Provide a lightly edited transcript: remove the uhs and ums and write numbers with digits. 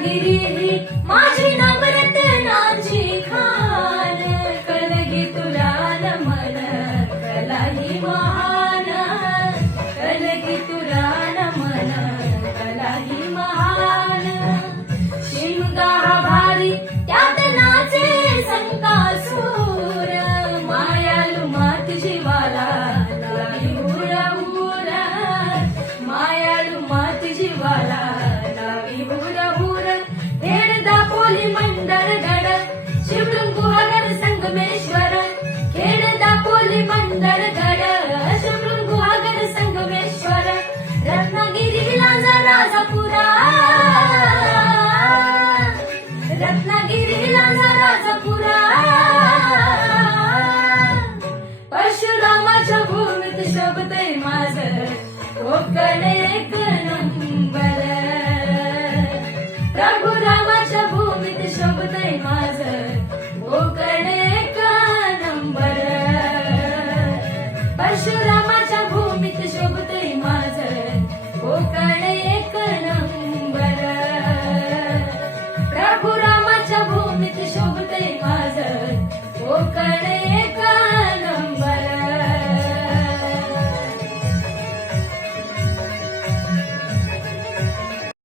रत्नागिरी माझी नवरत्नाची खान, कलगी तुला नमन कलाही महान, कलगी तुला नमन कलाही महान. शिमगा भारी त्यात नाचे संकासूर, मायालू मात जीवाला लावी हुर हुर, मायालू मात जीवाला